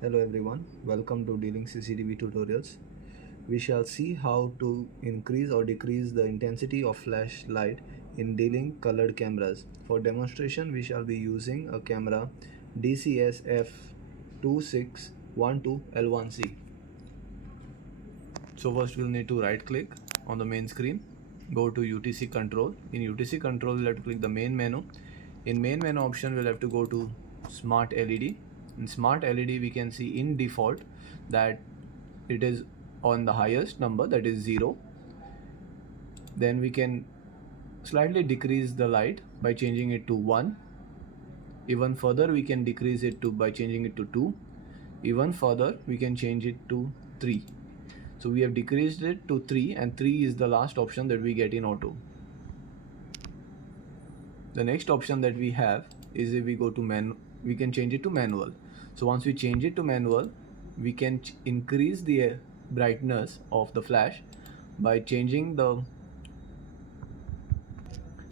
Hello everyone, welcome to D-link CCTV tutorials. We shall see how to increase or decrease the intensity of flashlight in D-link colored cameras. For demonstration, we shall be using a camera DCS F2612L1C. So first we'll need to right click on the main screen, go to UTC control. In UTC control, we'll have to click the main menu. In main menu option, we'll have to go to smart LED. In smart LED, we can see in default that it is on the highest number, that is 0. Then we can slightly decrease the light by changing it to 1. Even further, we can decrease it to by changing it to 2. Even further, we can change it to 3. So we have decreased it to 3, and 3 is the last option that we get in auto. The next option that we have is if we go to we can change it to manual. So once we change it to manual, we can increase the brightness of the flash by changing the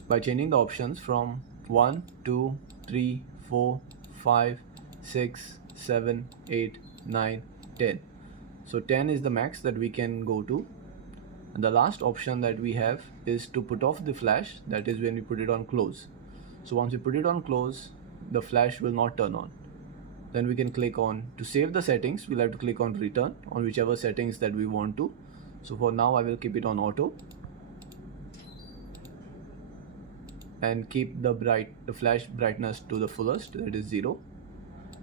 options from 1, 2, 3, 4, 5, 6, 7, 8, 9, 10. So 10 is the max that we can go to. And the last option that we have is to put off the flash, that is when we put it on close. So once we put it on close, the flash will not turn on. Then we can click on to save the settings. We'll have to click on return on whichever settings that we want to. So for now I will keep it on auto and keep the flash brightness to the fullest, that is 0.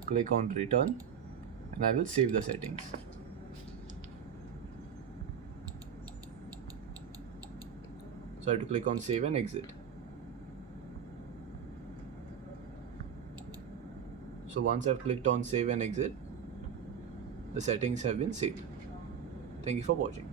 Click on return and I will save the settings. So I have to click on save and exit. So once I've clicked on save and exit, the settings have been saved. Thank you for watching.